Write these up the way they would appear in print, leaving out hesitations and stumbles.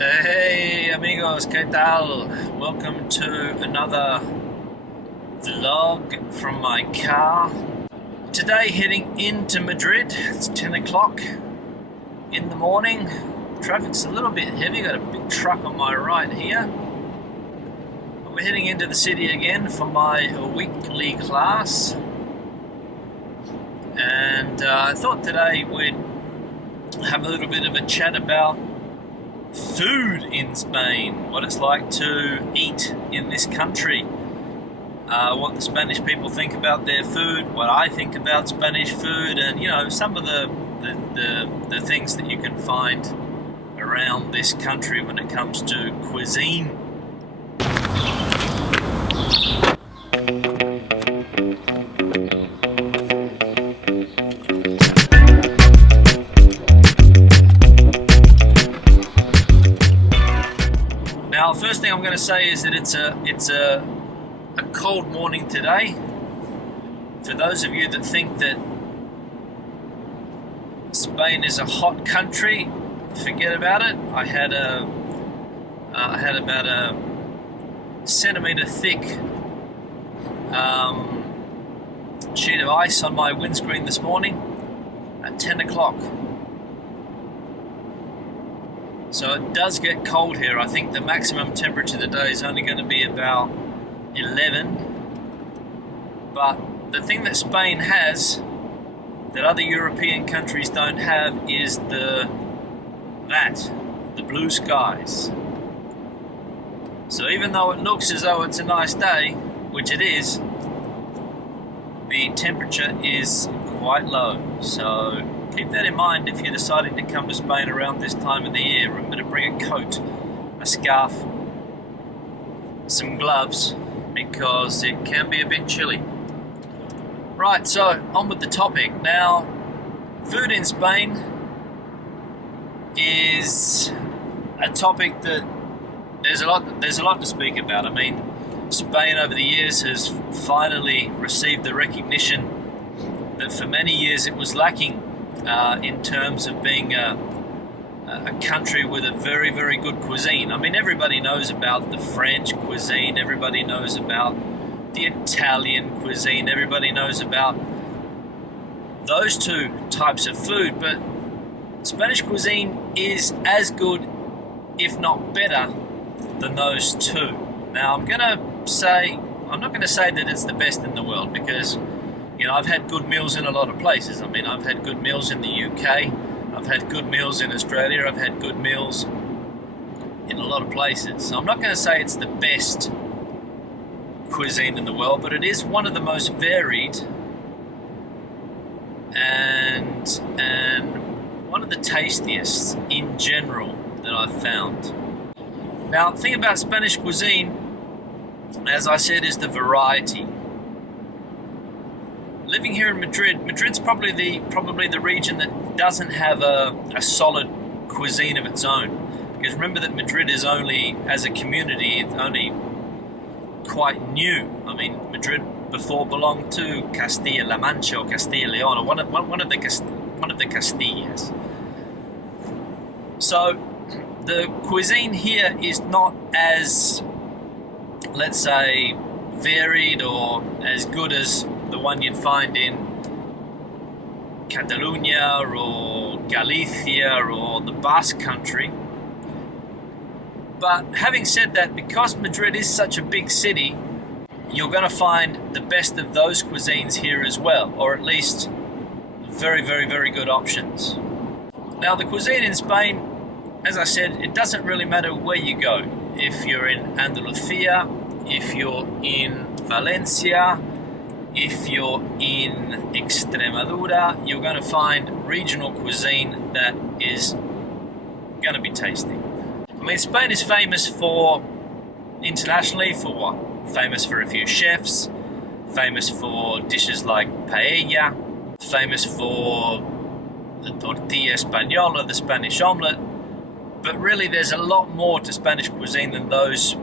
Hey amigos, ¿qué tal? Welcome to another vlog from my car. Today heading into Madrid. It's 10 o'clock in the morning. Traffic's a little bit heavy, got a big truck on my right here. But we're heading into the city again for my weekly class. And I thought today we'd have a little bit of a chat about food in Spain, what it's like to eat in this country, what the Spanish people think about their food, what I think about Spanish food, and some of the things that you can find around this country when it comes to cuisine. Now, the first thing I'm going to say is that it's a cold morning today. For those of you that think that Spain is a hot country, forget about it. I had about a centimetre thick sheet of ice on my windscreen this morning at 10 o'clock. So it does get cold here. I think the maximum temperature today is only going to be about 11. But the thing that Spain has that other European countries don't have is the blue skies. So even though it looks as though it's a nice day, which it is, the temperature is quite low. So keep that in mind if you're deciding to come to Spain around this time of the year. Remember to bring a coat, a scarf, some gloves, because it can be a bit chilly. Right, so on with the topic. Now, food in Spain is a topic that there's a lot to speak about. I mean, Spain over the years has finally received the recognition that for many years it was lacking in terms of being a country with a very, very good cuisine. I mean, everybody knows about the French cuisine, everybody knows about the Italian cuisine, everybody knows about those two types of food, but Spanish cuisine is as good, if not better, than those two. Now, I'm not going to say that it's the best in the world, because I've had good meals in a lot of places. I mean, I've had good meals in the UK, I've had good meals in Australia, I've had good meals in a lot of places. So I'm not going to say it's the best cuisine in the world, but it is one of the most varied and one of the tastiest in general that I've found. Now, the thing about Spanish cuisine, as I said, is the variety. Living here in Madrid, Madrid's probably the region that doesn't have a solid cuisine of its own. Because remember that Madrid is only, as a community, it's only quite new. I mean, Madrid before belonged to Castilla-La Mancha or Castilla-León, or one of the Castillas. So the cuisine here is not as, let's say, varied or as good as the one you'd find in Catalonia or Galicia or the Basque country. But having said that, because Madrid is such a big city, you're going to find the best of those cuisines here as well, or at least very, very, very good options. Now, the cuisine in Spain, as I said, it doesn't really matter where you go. If you're in Andalusia, if you're in Valencia, if you're in Extremadura, you're going to find regional cuisine that is going to be tasty. I mean, Spain is famous for, internationally, for what? Famous for a few chefs, famous for dishes like paella, famous for the tortilla española, the Spanish omelette. But really, there's a lot more to Spanish cuisine than those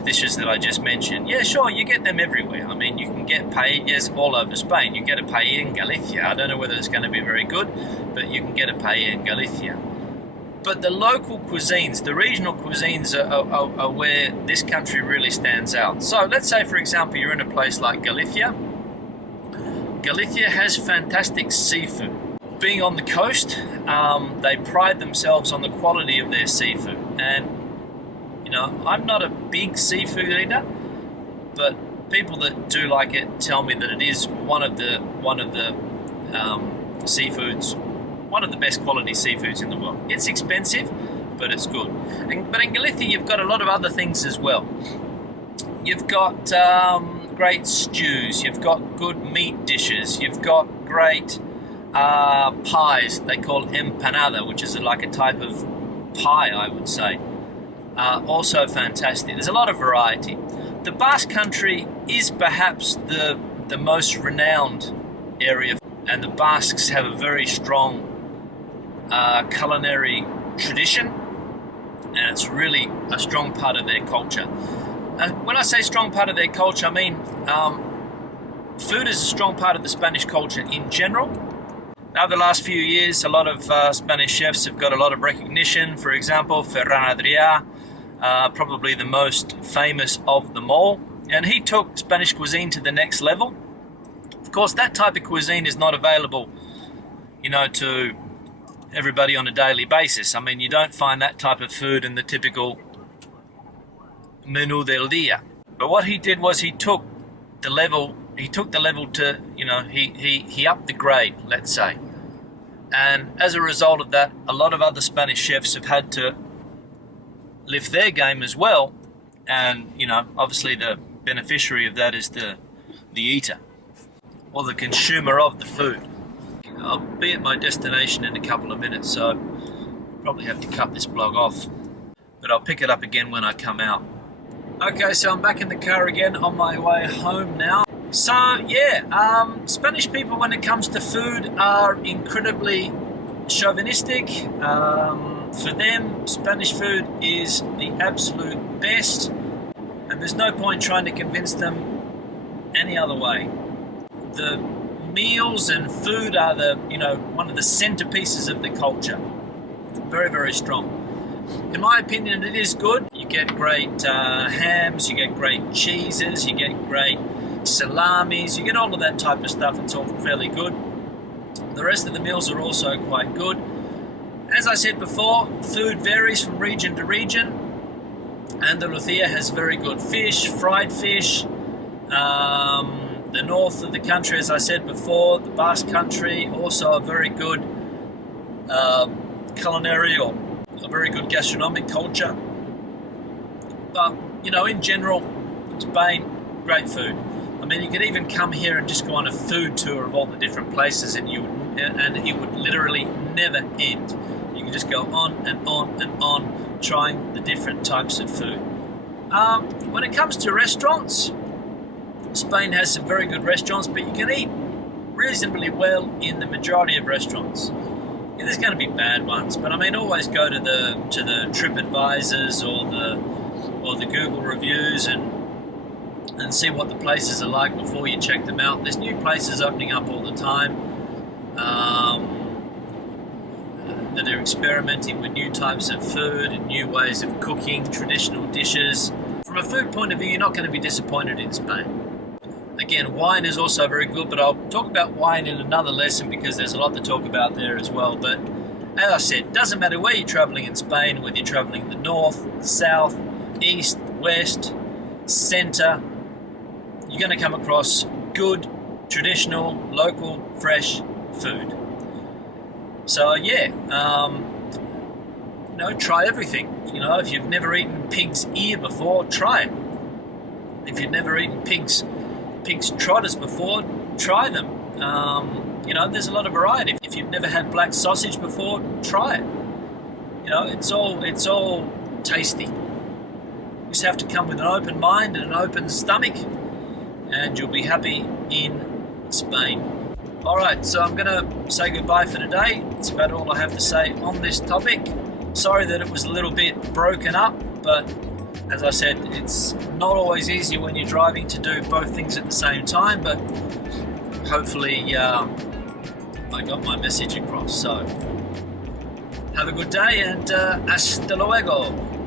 dishes that I just mentioned. Yeah, sure, you get them everywhere. I mean, you can get paellas all over Spain. You get a paella in Galicia. I don't know whether it's going to be very good, but you can get a paella in Galicia. But the local cuisines, the regional cuisines are where this country really stands out. So let's say, for example, you're in a place like Galicia. Galicia has fantastic seafood. Being on the coast, they pride themselves on the quality of their seafood. And, you know, I'm not a big seafood eater, but people that do like it tell me that it is one of the seafoods, one of the best quality seafoods in the world. It's expensive, but it's good. But in Galicia, you've got a lot of other things as well. You've got great stews. You've got good meat dishes. You've got great pies. They call empanada, which is like a type of pie, I would say. Also fantastic. There's a lot of variety. The Basque Country is perhaps the most renowned area, and the Basques have a very strong culinary tradition, and it's really a strong part of their culture. When I say strong part of their culture, I mean food is a strong part of the Spanish culture in general. Over the last few years, a lot of Spanish chefs have got a lot of recognition. For example, Ferran Adrià, probably the most famous of them all, and he took Spanish cuisine to the next level. Of course, that type of cuisine is not available, you know, to everybody on a daily basis. I mean, you don't find that type of food in the typical menú del día. But what he did was he took the level to, you know, he upped the grade, let's say. And as a result of that, a lot of other Spanish chefs have had to lift their game as well. And, you know, obviously the beneficiary of that is the eater, or the consumer of the food. I'll be at my destination in a couple of minutes, so I'll probably have to cut this vlog off, but I'll pick it up again when I come out. Okay, so I'm back in the car again on my way home now. So yeah, Spanish people when it comes to food are incredibly chauvinistic. For them, Spanish food is the absolute best, and there's no point trying to convince them any other way. The meals and food are one of the centerpieces of the culture. Very, very strong. In my opinion, it is good. You get great hams, you get great cheeses, you get great salamis, you get all of that type of stuff. It's all fairly good. The rest of the meals are also quite good. As I said before, food varies from region to region. Andalusia has very good fish, fried fish. The north of the country, as I said before, the Basque Country, also a very good culinary or a very good gastronomic culture. But, you know, in general, Spain, great food. I mean, you could even come here and just go on a food tour of all the different places, and it would literally never end. You can just go on and on and on trying the different types of food. When it comes to restaurants, Spain has some very good restaurants, but you can eat reasonably well in the majority of restaurants. Yeah, there's going to be bad ones, but I mean, always go to the TripAdvisors or the Google reviews and see what the places are like before you check them out. There's new places opening up all the time that are experimenting with new types of food and new ways of cooking traditional dishes. From a food point of view, you're not going to be disappointed in Spain. Again, wine is also very good, but I'll talk about wine in another lesson because there's a lot to talk about there as well. But as I said, it doesn't matter where you're traveling in Spain, whether you're traveling in the north, south, east, west, center, you're going to come across good, traditional, local, fresh food. So yeah, try everything. You know, if you've never eaten pig's ear before, try it. If you've never eaten pig's trotters before, try them. There's a lot of variety. If you've never had black sausage before, try it. You know, it's all tasty. You just have to come with an open mind and an open stomach, and you'll be happy in Spain. Alright, so I'm going to say goodbye for today. It's about all I have to say on this topic. Sorry that it was a little bit broken up, but as I said, it's not always easy when you're driving to do both things at the same time, but hopefully I got my message across. So Have a good day and hasta luego.